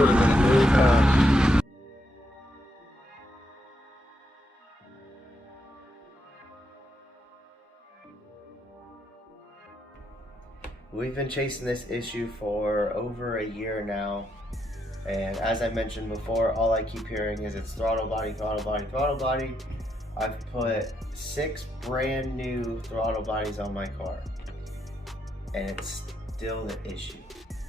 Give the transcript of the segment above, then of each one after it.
other than a new car. We've been chasing this issue for over a year now, and as I mentioned before, all I keep hearing is it's throttle body, throttle body, throttle body. I've put 6 brand new throttle bodies on my car, and it's still the issue.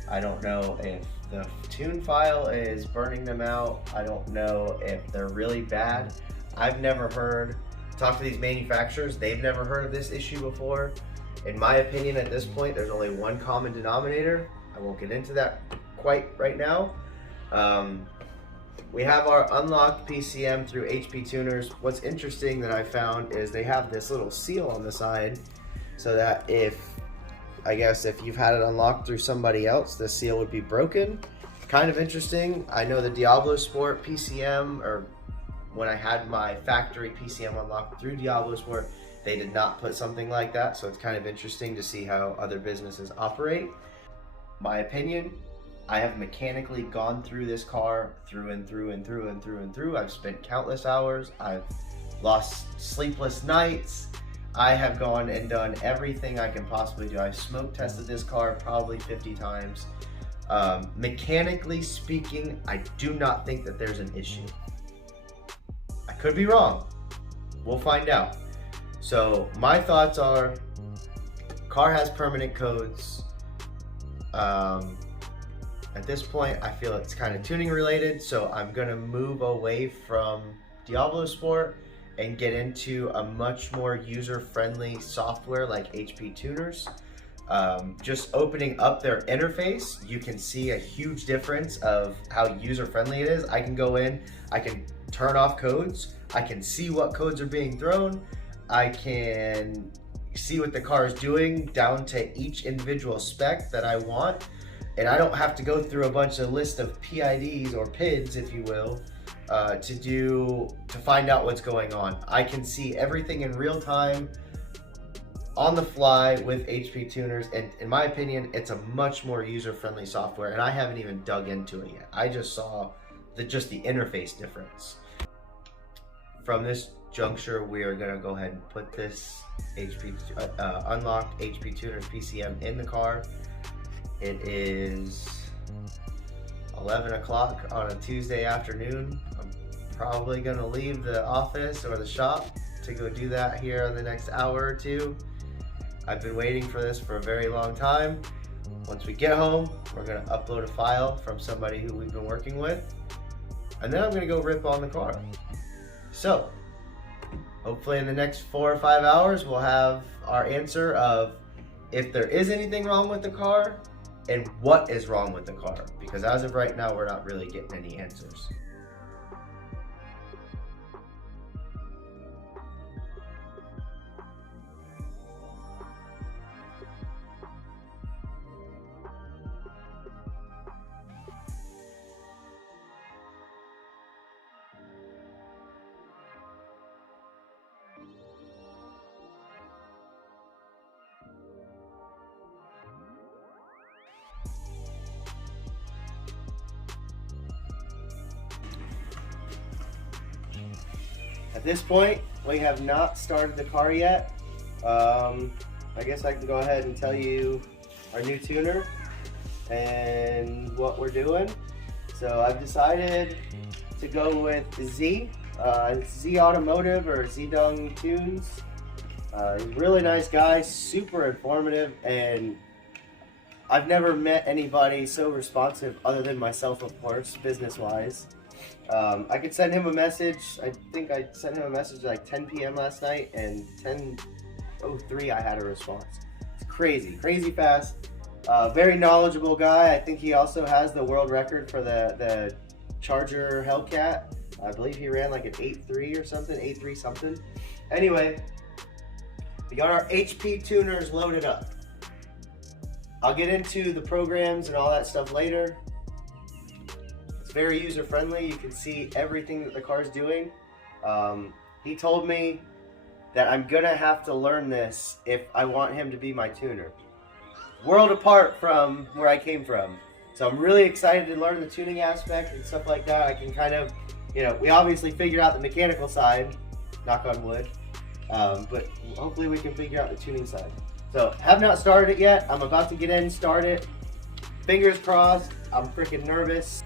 I don't know if the tune file is burning them out. I don't know if they're really bad. I've never heard, talk to these manufacturers, they've never heard of this issue before. In my opinion, at this point, there's only one common denominator. I won't get into that quite right now. We have our unlocked PCM through HP Tuners. What's interesting that I found is they have this little seal on the side so that if you've had it unlocked through somebody else, the seal would be broken. Kind of interesting. I know the DiabloSport PCM, or when I had my factory PCM unlocked through DiabloSport, they did not put something like that, so it's kind of interesting to see how other businesses operate. My opinion, I have mechanically gone through this car through and through and through and through and through. I've spent countless hours. I've lost sleepless nights. I have gone and done everything I can possibly do. I've smoke tested this car probably 50 times. Mechanically speaking, I do not think that there's an issue. I could be wrong. We'll find out. So my thoughts are, car has permanent codes. At this point, I feel it's kind of tuning related, so I'm gonna move away from DiabloSport and get into a much more user-friendly software like HP Tuners. Just opening up their interface, you can see a huge difference of how user-friendly it is. I can go in, I can turn off codes, I can see what codes are being thrown, I can see what the car is doing down to each individual spec that I want, and I don't have to go through a bunch of list of PIDs or PIDs, if you will, to find out what's going on. I can see everything in real time, on the fly with HP Tuners, and in my opinion, it's a much more user-friendly software, and I haven't even dug into it yet. I just saw the interface difference. From this juncture, we are gonna go ahead and put this unlocked HP Tuners PCM in the car. It is 11 o'clock on a Tuesday afternoon. I'm probably gonna leave the office or the shop to go do that here in the next hour or two. I've been waiting for this for a very long time. Once we get home, we're gonna upload a file from somebody who we've been working with, and then I'm gonna go rip on the car. So, hopefully in the next 4 or 5 hours, we'll have our answer of if there is anything wrong with the car and what is wrong with the car, because as of right now, we're not really getting any answers. At this point, we have not started the car yet. I guess I can go ahead and tell you our new tuner and what we're doing. So I've decided to go with Z Automotive or Zedong Tunes. He's a really nice guy, super informative, and I've never met anybody so responsive other than myself, of course, business-wise. I could send him a message. I think I sent him a message at like 10 p.m. last night, and 10:03 I had a response. It's crazy fast. Very knowledgeable guy. I think he also has the world record for the Charger Hellcat. I believe he ran like an 8.3 or something, 8.3 something. Anyway, we got our HP tuners loaded up. I'll get into the programs and all that stuff later. It's very user-friendly. You can see everything that the car's doing. He told me that I'm gonna have to learn this if I want him to be my tuner. World apart from where I came from. So I'm really excited to learn the tuning aspect and stuff like that. I can kind of, you know, we obviously figured out the mechanical side, knock on wood, but hopefully we can figure out the tuning side. So have not started it yet. I'm about to get in, start it. Fingers crossed. I'm freaking nervous.